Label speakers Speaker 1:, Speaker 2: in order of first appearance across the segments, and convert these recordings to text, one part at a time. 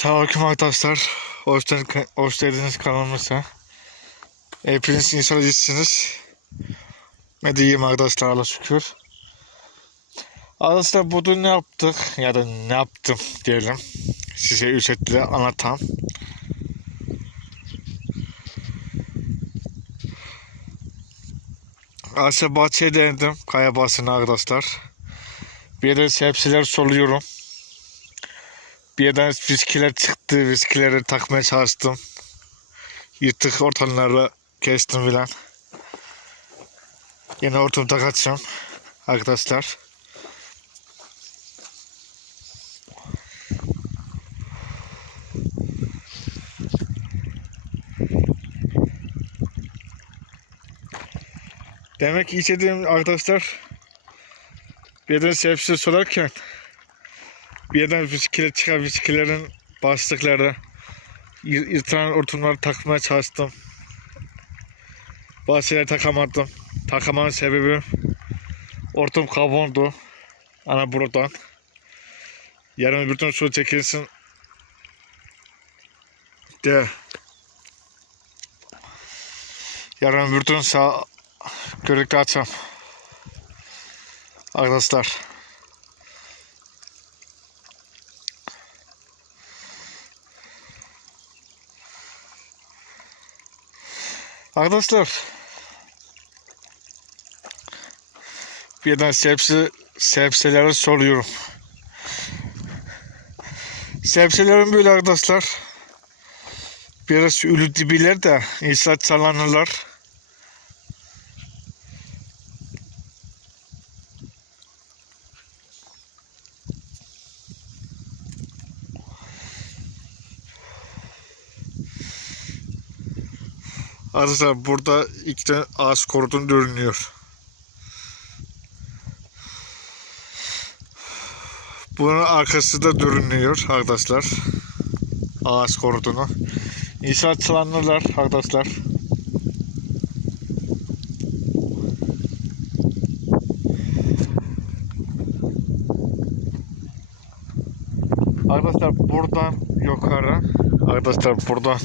Speaker 1: Selamünaleyküm arkadaşlar. Hoş, hoş geldiniz kanalımıza. Hepiniz inşallah iyisiniz. Ben de arkadaşlar Allah'a şükür. Arkadaşlar bugün ne yaptık ya da ne yaptım diyelim. Size ücretle anlatam. Aşağı bahçeye denedim. Kaya bahçesine arkadaşlar. Bir de sebzeler soluyorum. Bir yerden viskiler çıktı. Viskileri takmaya çalıştım. Yırtık ortamları kestim filan. Yine ortam takacağım. Arkadaşlar. Demek ki istediğim arkadaşlar bir yerden sebze solarken bir yerden viskiler çıkan viskilerin bastıkları yır- yırtılan hortumları takmaya çalıştım. Bazı şeyler takamadım. Takamamın sebebi hortum karbondu. Ana buradan. Yarın bir ton su çekilsin. De. Yarın bir ton sağ körükle açacağım. Arkadaşlar. Arkadaşlar bir yerden sebze sebzeleri soruyorum. Sebzelerin böyle arkadaşlar biraz ülü dibiler de insan çalanırlar. Arkadaşlar burada iki tane ağaç korudun görünüyor. Bunun arkası da görünüyor arkadaşlar. Ağaç korudunu. İnşaat çalanırlar arkadaşlar. Arkadaşlar buradan yukarı arkadaşlar buradan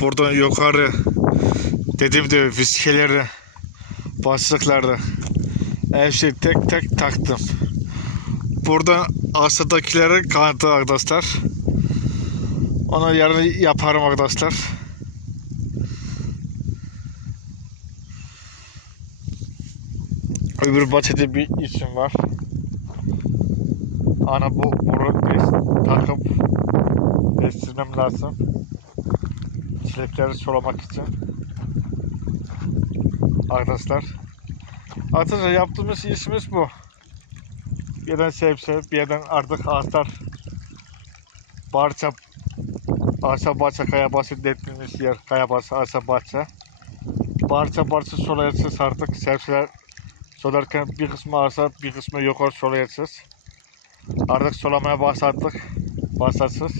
Speaker 1: buradan yukarı dediğim gibi viskeleri başlıkları her şey tek tek taktım. Burada aşağıdakileri kanıtı arkadaşlar. Onu yarın yaparım arkadaşlar. Öbür bahçede bir işim var. Ana bu boru takıp değiştirmem lazım. Çilekleri sulamak için. Arkadaşlar. Arkadaşlar yaptığımız işimiz bu. Bir yerden sebze, bir yerden artık ağaçlar parça arsa bahçe kaya bahçe dediğimiz yer kaya bahçe arsa bahçe parça parça solayatsız artık. Sebzeler solarken bir kısmı arsa bir kısmı yukarı solayatsız artık solamaya başladık. Başlatsız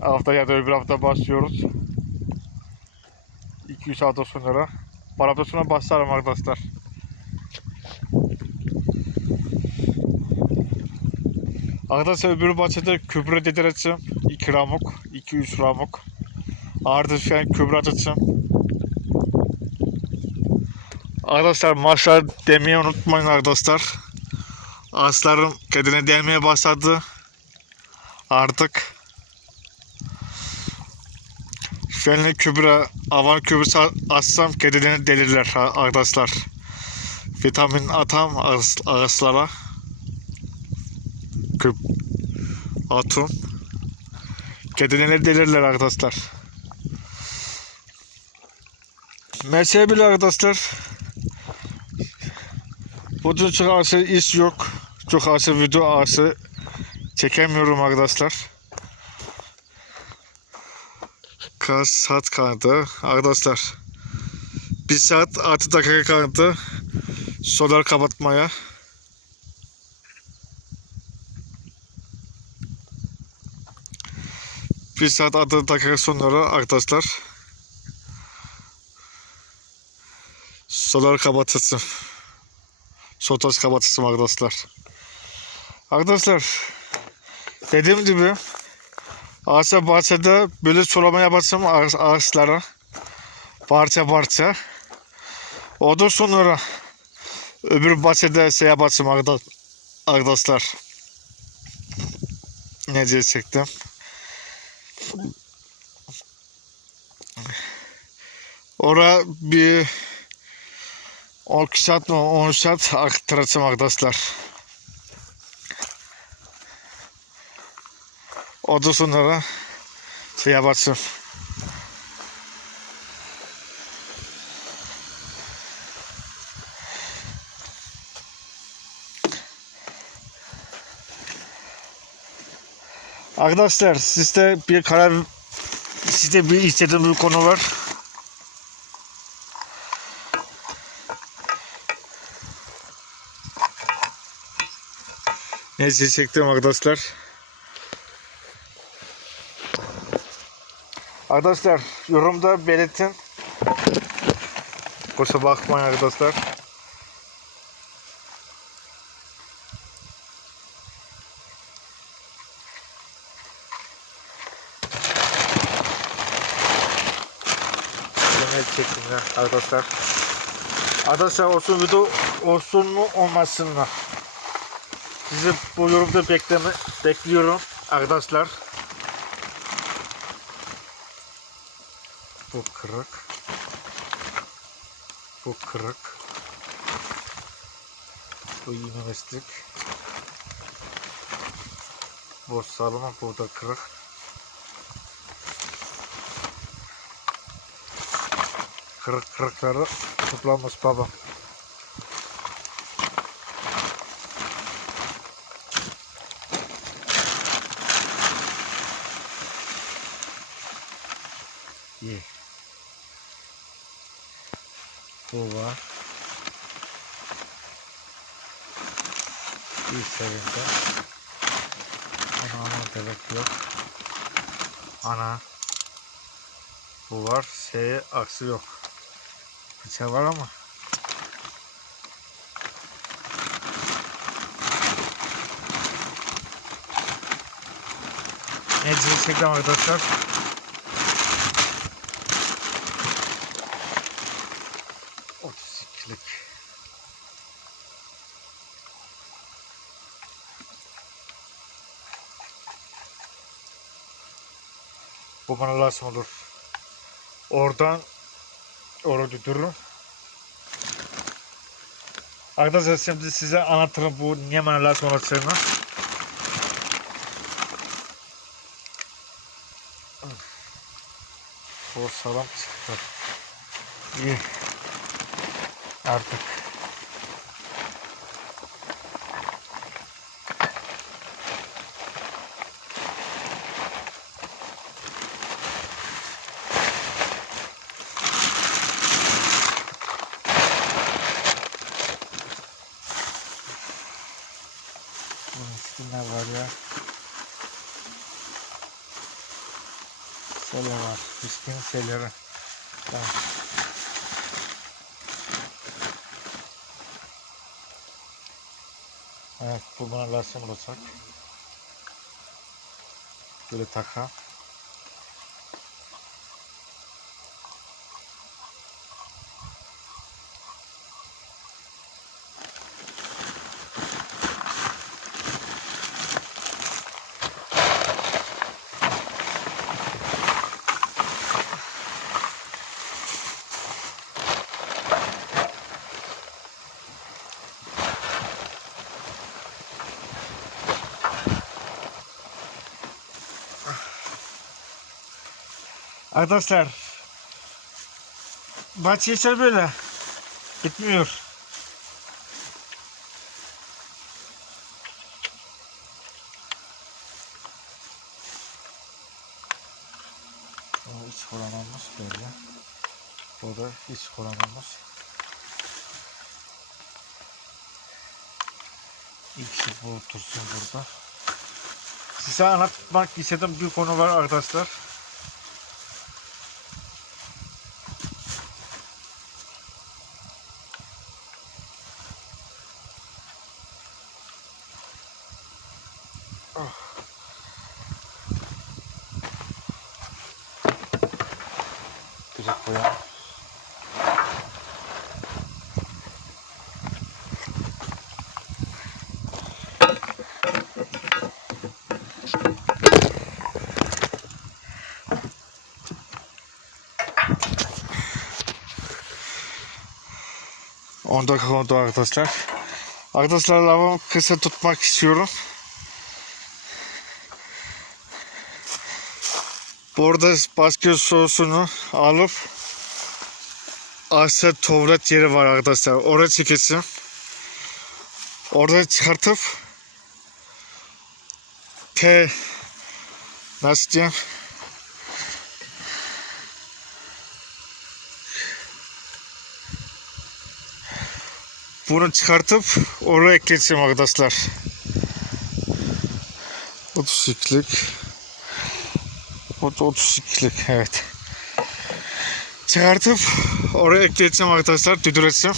Speaker 1: hafta ya da öbür hafta başlıyoruz 2-3 hafta sonra bir hafta sonra başlarım arkadaşlar Arkadaşlar öbür bahçede kübre dedireceğim. 2 ramuk, 2-3 ramuk. Artık şu an kübre atacağım. Arkadaşlar maşallah demeyi unutmayın arkadaşlar. Aslarım kedine değmeye başladı. Artık Fenli kübre, avan kübresi atsam kedilerini delirler arkadaşlar. Vitamin atam ağızlara. Küp atom. Kedineler delirler arkadaşlar. Mesela bile arkadaşlar. Bugün çok ağası iş yok. Çok ağası video ağası çekemiyorum arkadaşlar. Kaç saat kaldı arkadaşlar. Bir saat 6 dakika kaldı. Solar kapatmaya. Bir saat 6 dakika sonra arkadaşlar solar kapatırsın. Sotas kapatırsın arkadaşlar. Arkadaşlar Dediğim gibi ağaçta bahçede böyle sulama yaparsam ağaç, ağaçlara parça parça. Ondan sonra öbür bahçede şey arkadaş, arkadaşlar. Ne diyecektim? Ora bir 10 saat mi 10 saat aktaracağım arkadaşlar. Ondan sonra şey yaparsın. Arkadaşlar sizde bir karar sizde bir istediğim bir konu var. Neyse çektim arkadaşlar. Arkadaşlar yorumda belirtin. Kusura bakmayın arkadaşlar. Yemek çektim arkadaşlar. Arkadaşlar olsun video olsun mu olmasın mı? Sizi bu yorumda bekleme bekliyorum arkadaşlar. Bu kırık. Bu kırık. Bu yine meslik. Bu sarma bu da kırık. Kırık kırıkları toplamış babam. İyi. Bu var. Bir serinde. Ana ana demek yok. Ana. Bu var. Aksi yok. Bıçağı var ama. Ne diyecektim arkadaşlar? Otuz ikilik. Bu bana lazım olur. Oradan orada durun. Arkadaşlar şimdi size anlatırım bu lazım olacağını. Bu sağlam çıktı. İyi. Artık. Üstünde var ya. Sele var. Üstün seleri. Tamam. Evet bu buna lazım olacak. Böyle taka. Arkadaşlar Bahçe böyle. Bitmiyor. O iç koranamız böyle. Bu da iç koranamız İkisi bu otursun burada. Size anlatmak istediğim bir konu var arkadaşlar çıkacak bu ya. On dakika oldu arkadaşlar. Arkadaşlar lavamı kısa tutmak istiyorum. Burada başka sosunu alıp aşağı tuvalet yeri var arkadaşlar. Oraya çekilsin. Orada çıkartıp T nasıl diyeyim? Bunu çıkartıp oraya ekleyeceğim arkadaşlar. 32'lik. O da 32'lik evet. Çıkartıp oraya ekleyeceğim arkadaşlar. Düdüreceğim.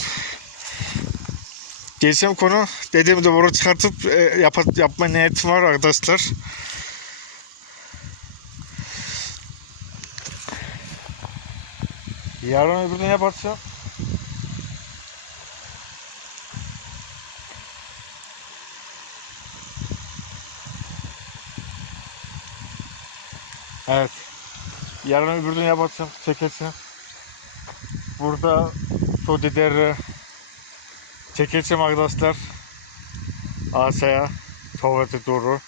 Speaker 1: Geçen konu dediğim gibi oraya çıkartıp e, yap yapma niyetim var arkadaşlar. Yarın öbür gün yaparsam Evet. Yarın öbür gün yaparsam çekilsin. Burada Sodider'i çekilsin arkadaşlar. Asaya tuvalete doğru.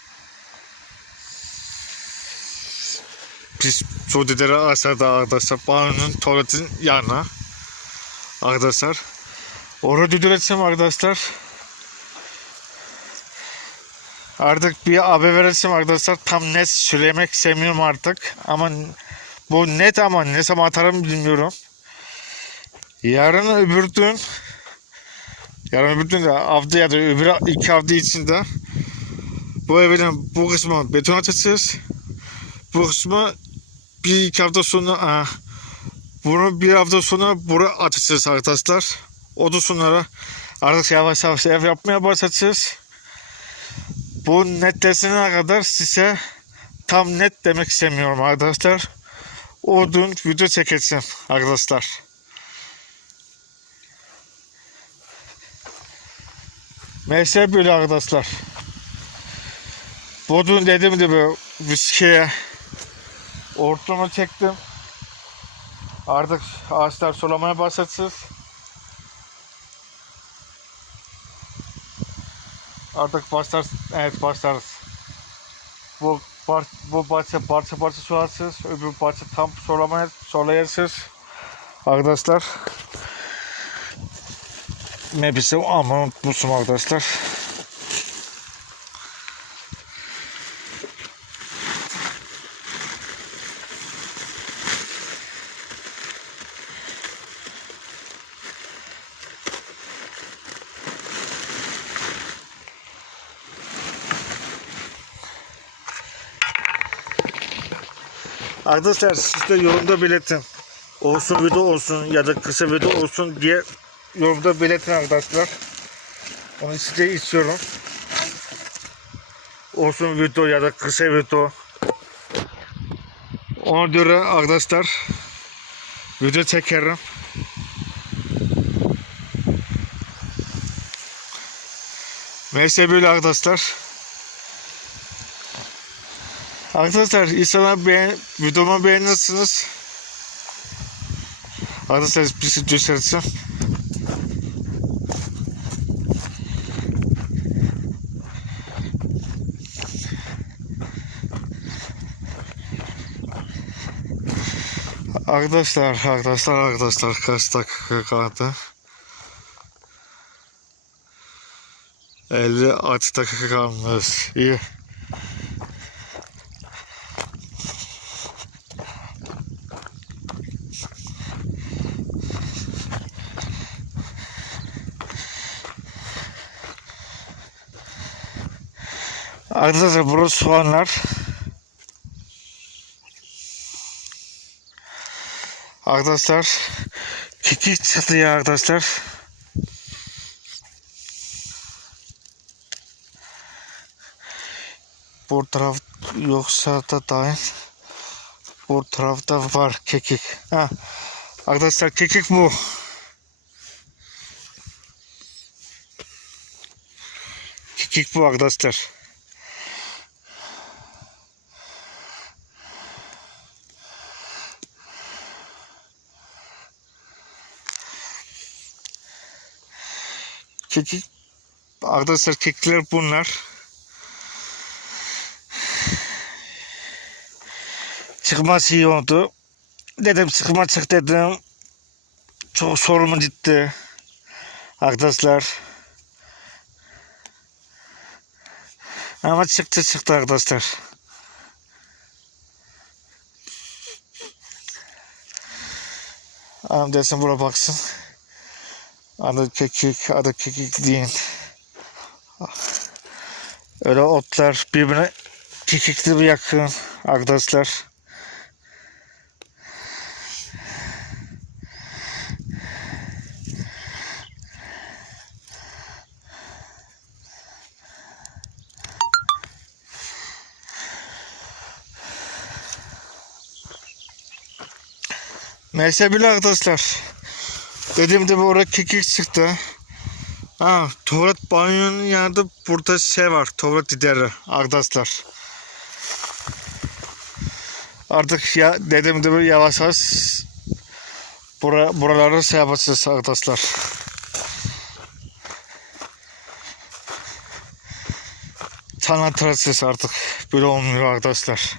Speaker 1: Biz Sodider'i aşağıda arkadaşlar. Banonun tuvaletin yanına. Arkadaşlar. Orada düdüretsem arkadaşlar. Artık bir haber vereceğim arkadaşlar. Tam net söylemek istemiyorum artık. Ama bu net ama ne zaman atarım bilmiyorum. Yarın öbür gün yarın öbür gün de hafta ya da öbür iki hafta içinde bu evin bu kısmı beton atacağız. Bu kısmı bir iki hafta sonra bunu bir hafta sonra buraya atacağız arkadaşlar. O da sonra artık yavaş yavaş ev yapmaya başlayacağız. Bu netleşene kadar size tam net demek istemiyorum arkadaşlar. O video çekeceğim arkadaşlar. Mesele böyle arkadaşlar. Bu dün dediğim gibi viskiye ortalama çektim. Artık ağaçlar sulamaya başlayacağız. Artık başlar, evet başlarız. Bu par, bu parça parça parça sularsız, öbür parça tam solamaya solayarsız. Arkadaşlar. Mebisi ama unutmuşum arkadaşlar. Arkadaşlar siz de yorumda belirtin. Olsun video olsun ya da kısa video olsun diye yorumda belirtin arkadaşlar. Onu size istiyorum. Olsun video ya da kısa video. Ona göre arkadaşlar video çekerim. Neyse böyle arkadaşlar. Arkadaşlar inşallah beğen, videomu beğenirsiniz. Arkadaşlar bir şey göstereceğim. Arkadaşlar, arkadaşlar, arkadaşlar kaç dakika kaldı? 56 dakika kalmış. İyi. Arkadaşlar burası soğanlar. Arkadaşlar kekik çatıyor arkadaşlar. Bu taraf yoksa da dahil. Bu tarafta var kekik. Ha. Arkadaşlar kekik bu. Kekik bu arkadaşlar. Kekik arkadaşlar kekikler bunlar. Çıkması iyi oldu. Dedim çıkma çık dedim. Çok soruma gitti. Arkadaşlar. Ama çıktı çıktı arkadaşlar. Anam desin bura baksın. Adı kekik, adı kekik deyin. Öyle otlar birbirine kekikli bir yakın arkadaşlar. Neyse bile arkadaşlar. Dediğim gibi oraya kekik çıktı. Ha, tuvalet banyonun yanında burada şey var. Tuvalet gideri arkadaşlar. Artık ya dediğim gibi yavaş yavaş bura, buraları şey yapacağız arkadaşlar. Tanıtırız artık. Böyle olmuyor arkadaşlar.